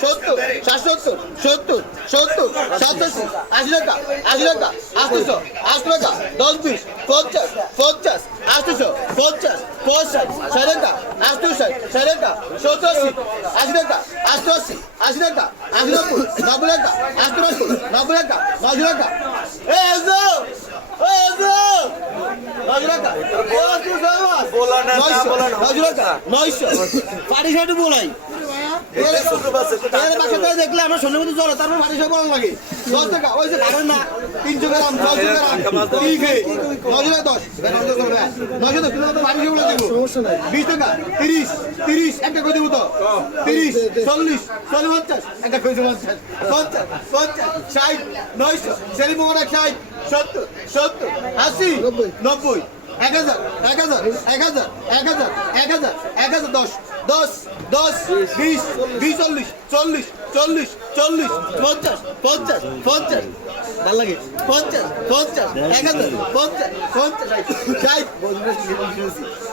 সত্তর সাতসত্তর সত্তর সত্তর সাতাশি আশি টাকা আশি টাকা আটশোশো আটশো টাকা দশ বিশ পঞ্চাশ পঞ্চাশ আটশোশো পঞ্চাশ পঞ্চাশ ষাট টাকা আটশো ষাট ষাট টাকা সত্তর আশি টাকা আটশো আশি আশি টাকা আশি নব্বই নব্বই টাকা আটশো নব্বই নব্বই টাকা নশো টাকা। এ নয়শো পাটি শার্ট বলাই। তারপর শার্ট বলা লাগে টাকা ওই যে না তিনশো গ্রাম ছয়শো ঠিক নশো দশ নশো দশ কিন্তু শার্ট বলে দেবো বিশ টাকা তিরিশ তিরিশ একটা করে দেবো তো তিরিশ চল্লিশ চল্লিশ পঞ্চাশ একটা করে দেবো পঞ্চাশ পঞ্চাশ পঞ্চাশ ষাট নয়শো মোবাইল ষাট সত্তর সত্তর আশি নব্বই এক হাজার এক হাজার এক হাজার এক হাজার এক হাজার এক হাজার, দশ দশ দশ, বিশ বিশ, চল্লিশ চল্লিশ চল্লিশ পঞ্চাশ পঞ্চাশ পঞ্চাশ। ভালো লাগে? পঞ্চাশ পঞ্চাশ, এক হাজার, পঞ্চাশ পঞ্চাশ, ষাট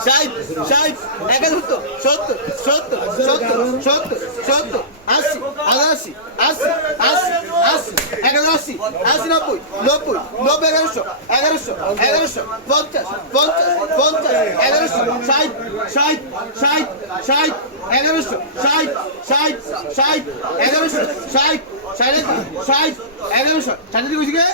ষাট ষাট এক হাজার সত্তর সত্তর সত্তর সত্তর সত্তর আশি হাজার আশি আশি আশি আশি, এক হাজার আশি আশি, নব্বই নব্বই নব্বই এগারোশো এগারোশো এগারোশো পঞ্চাশ পঞ্চাশ পঞ্চাশ এগারোশো ষাট ষাট ষাট ষাট এগারোশো ষাট ষাট ষাট এগারোশো ষাট ষাট ষাট এগারোশো ষাট থেকে